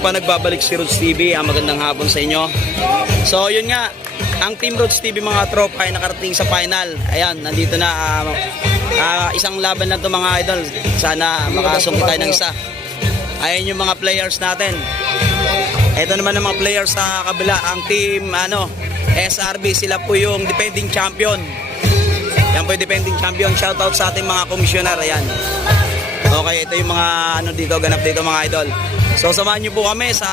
Pa nagbabalik si Roots TV, magandang hapon sa inyo. So yun nga, ang Team Roots TV mga tropa ay nakarating sa final. Ayan, nandito na isang laban lang to mga idol. Sana makasungkit tayo ng isa. Ayan yung mga players natin. Ito naman ang mga players sa kabila, ang team SRB, sila po yung defending champion. Yan po yung defending champion. Shoutout sa ating mga komisyoner. Ayan. Okay, ito yung mga dito, ganap dito mga idol. So samahan niyo po kami sa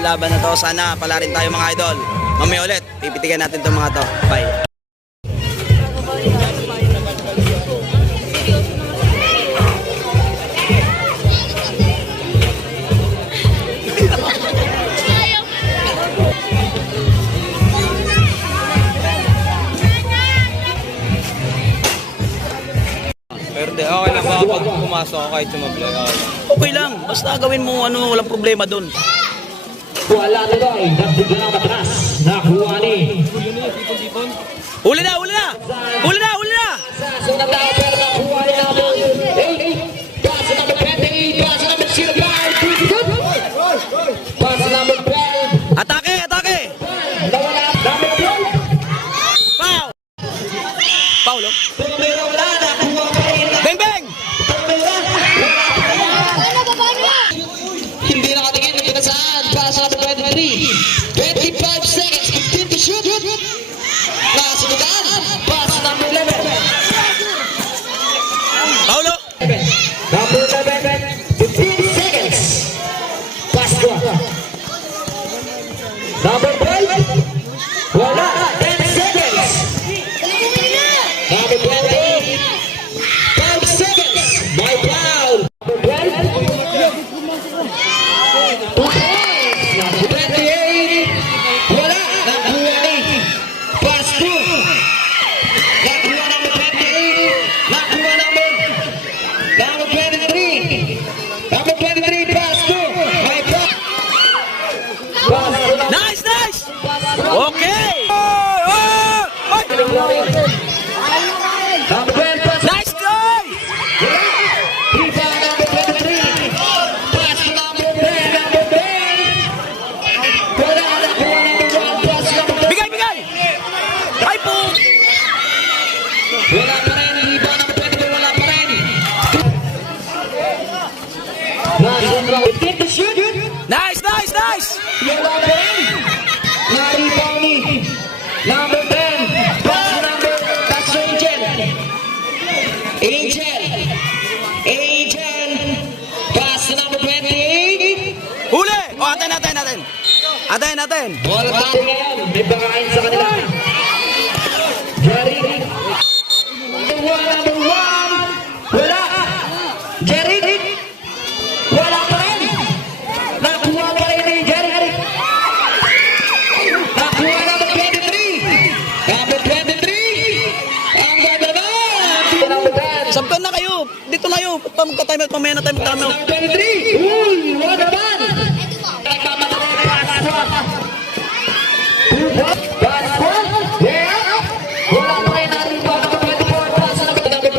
laban na to. Sana pala rin tayo mga idol. Mamaya ulit, pipitigan natin itong mga to. Bye. Pero di, okay lang ba kapag pumasok ako kahit sumablay? Okay lang, basta gawin mo walang problema dun. Wala tuloy, nabiglang matras, nakuha ni. Huli na, huli na! Huli na, huli na! Sa sunod na pero nakuha ni number 8. Pass number 20, pass number 05. Pass number 12. Atake, atake! Nawala number 12. Foul! Foul, oh. Pero wala, nakuha pa rin. Bang, bang! Hindi nakatingin ng pinasaan. Pass number 23. 25 seconds. 15 to shoot. Nakasunodaan. Pass number 11. Foul, oh. Number 11. 15 seconds. Pass ko. Number 12. Wala. 10 seconds. Number 20. 5 seconds. My foul. Number 12. Number 28. Wala. Nakuha ni. Pass through. Nakuha number 28. Nakuha number 23. Number 23. Pass through. My foul. Pass through. Nice, nice! Okay! Oh, oh! Oy! Number 12. Pass. Nice try! Rebound number 23. Pass to number 10. Number 10. Wala. Nakuha number 1. Pass number 10. Bigay, bigay! Ay po! Wala pa rin. Rebound number 22. Wala pa rin. Take the shoot. Nice, nice, nice! Wala pa rin. Na-rebound ni number 10. Pass to number. Pass to Angel. Angel. Angel. Pass to number 28. Huli! O, antayin natin, natin. Antayin natin. Ball tayo ngayon. May bakain sa kanila. Jerry. Number one. Wala. Jerry. Wala pa rin. Nakuha pa rin ni Jerry. Nakuha number 23. Number 23. Ang ganda naman. Number 10. Sabkan na kayo. Dito na kayo. Magka-time out. Mamaya na tayo magtama. Number 23. Uy, wala naman. Nagmamadali na pass. Pass. Yeah. Wala pa rin natin pa. Number 24. Pass number 24.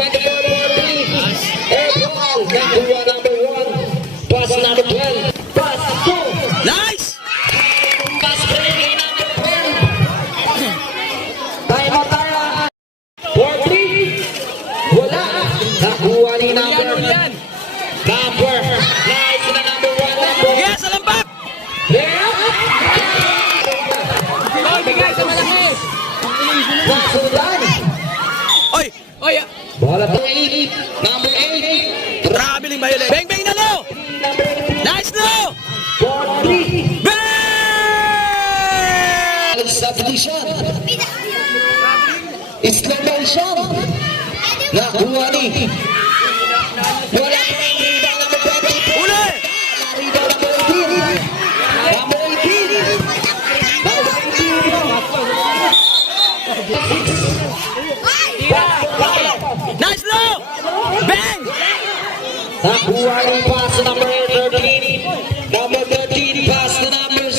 Everyone. Nakuha number 1. Pass number 12. Pass 2. Nice! Pass break kay number 12. Tayo tayo. 4-3. Wala. Nakuha ni number. Number. Nice na number 1. Number. Yes, sa lampak! Yeah. Bigay sa malaki! Nasudan. Oy! Oy! Bola to 8. Number 8. Traveling violent. Bang, bang na no! Number Nice no! 4-3. Bang! Subdivision. Slow motion. Nakuha ni. Wala pa rin. Rebound number 20. Huli! Rebound number 18. Number 18. Number 18. Nice no! Bang! Nakuha ni pass to number 13. Number 13 pass to numbers.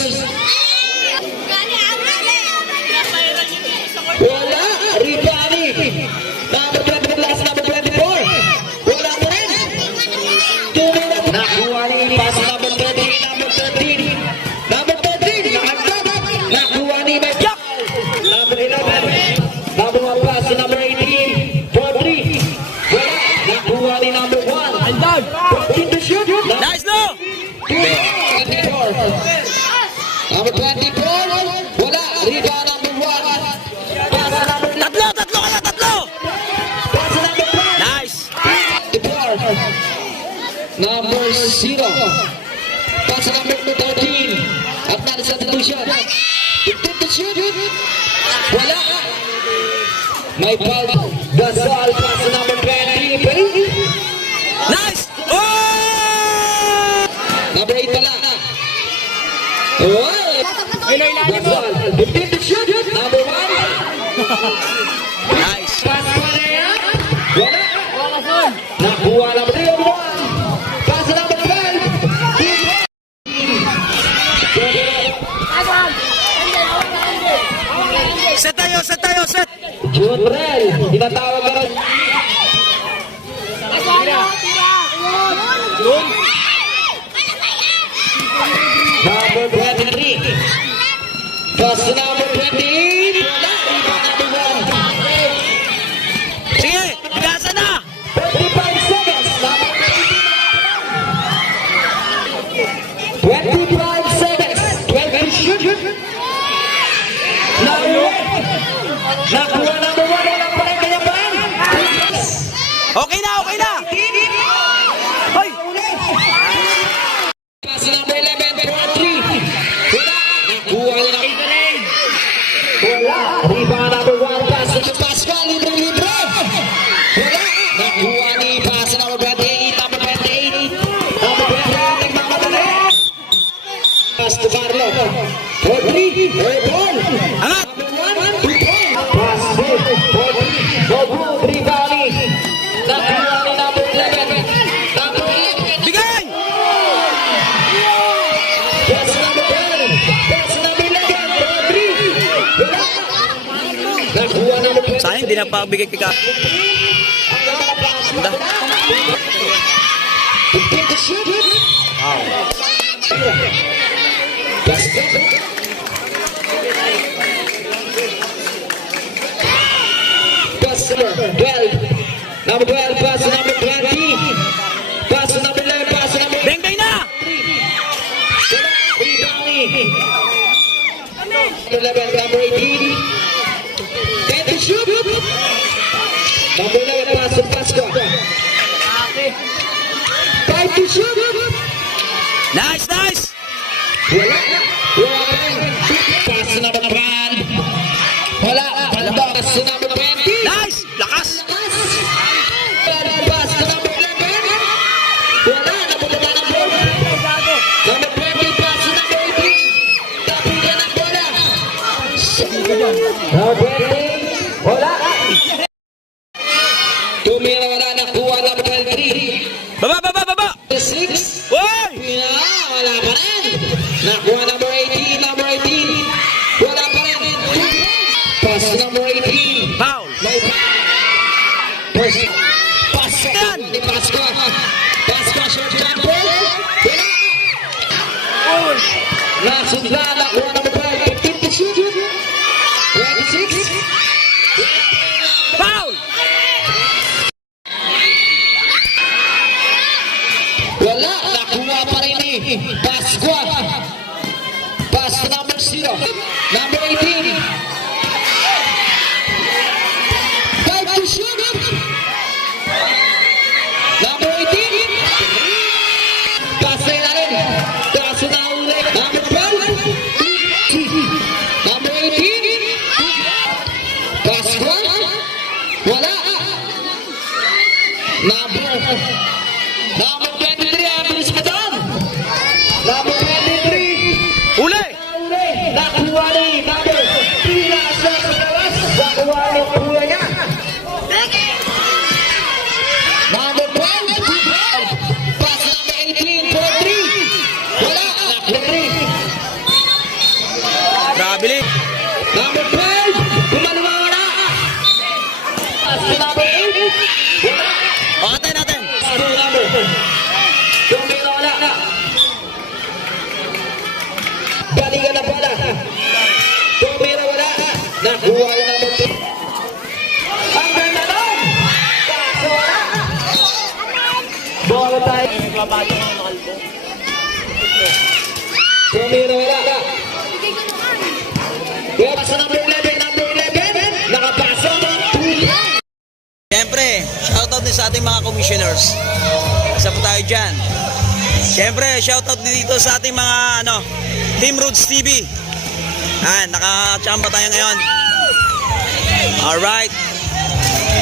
Wala. Rebound ni. Number 20 plus number 24. Wala pa rin. 2 minutes. Nakuha ni pass to number 13. Number 13. 24. Number 24. Wala. Rebound number 1. Pass number Tatlo kaya, tatlo! Pass number 1. Nice! 24. Number 0. Pass number 13. At na-substitution. Attempt to shoot. Wala. May foul. Gasol. Pass number 20. Nice! Oh! Number 8 pala. Oh! Gasol. Attempt to shoot. Number 1. Nice! Pass pa na yan. Wala. Nakuha number 3. Pass number 12. Set tayo, set tayo, set! Junrel. Tinatawag ka rin. Number 23. Pass number 28. Wala. Number 1. Sige, bigasan na! 25 seconds. Number 25 seconds. 12 shoot. Number 1. Nakuha number 1. Wala pa rin kaya ba? Okay na, okay na! Hoy! Pass number 11. 4-3. Wala. Nakuha na. Wala. Rebound number 1. Pass to Pascual. Libre. Wala. Nakuha ni pass number 28. Number 28. Number 28. Nagmamadali. Pass to Carlo. 4-3. Rebound. Angat! Number 1. 2 point. Pass to 4-3. No good. Rebound ni. Nakuha ni number 11. Number 11. Bigay! Pass number 10. Pass number 11. 4-3. Wala. Nakuha number 20. Sayang, di na pa bigay kay ka. Ganda. Attempt to shoot. Wow. That's it. Pass number 12. Number 12. Pass number 20. Pass number 11. Pass number Bang bang na! 3. Number 11. Number 18. 10 to shoot. Number 11. Pass to Pascua. 5 to shoot. Nice, nice! Wala. Wala rin. Pass number 1. Wala. Pass number 20. Nice! Lakas! Pass number 11. Wala. Napunta ng bola. Number 20. Pass number 18. Tapunan ng bola. Number 20. Wala. Tumira wala. Nakuha number 23. Baba, baba, baba! 6. Hoy! Wala pa rin. Nakuha number 18. Number 18. Wala pa rin. Pass number 18. Foul! Pass. Pass. Yan. Ni Pascua. Pascua short jumper. Wala. Nasudla. Nakuha number 5. 15 to shoot. 26. Foul! Wala. Nakuha pa rin ni Pascua. Pass number 0. Number 18. 5 to shoot. Number 18. Pass na rin. Pass na ulit. Number 12. Number 18. Pascua. Wala. Number 23. Abilis pa doon. Number 23. Uli! Nakuha ni number 3 na sa kawas. Nakuha ni kuya niya. Number 12. Pass number 18. 4-3. Wala. Number 3. Grabe li! Number 12. Kumaluwa wala. Pass number 8. Wala. Pakatay natin! Pass number. Tumira wala na. Balikan na pala. Tumira wala na. Nakuha na number 3. Ang ganda nun. Pass wala. Bola tayo. From here na wala. Kaya sa number 11, nakapasa. Siyempre, shoutout din sa ating mga commissioners. Isa po tayo dyan. Siyempre, shoutout din dito sa ating mga Team Roots TV. Nakachamba tayo ngayon. Alright.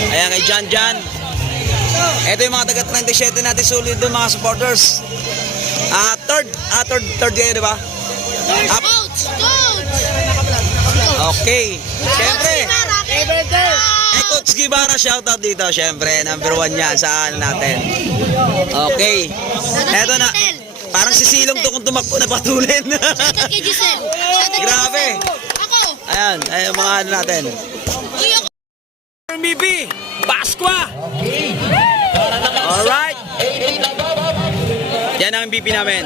Ayan kay Jan. Ito yung mga taga 37 natin sulit doon mga supporters. Third kayo, di ba? Coach! Okay. Siyempre, hey, Coach Guevara, shoutout dito. Siyempre, number 1 yan sa natin. Okay. Eto na. Parang sisilong to kung tumakbo na patulin. Shoutout kay Giselle. Shoutout kay Grabe. Giselle. Ako. Ayan, mga natin. Uy, ako. MVP, Pasqua. Alright. Yan ang MVP namin.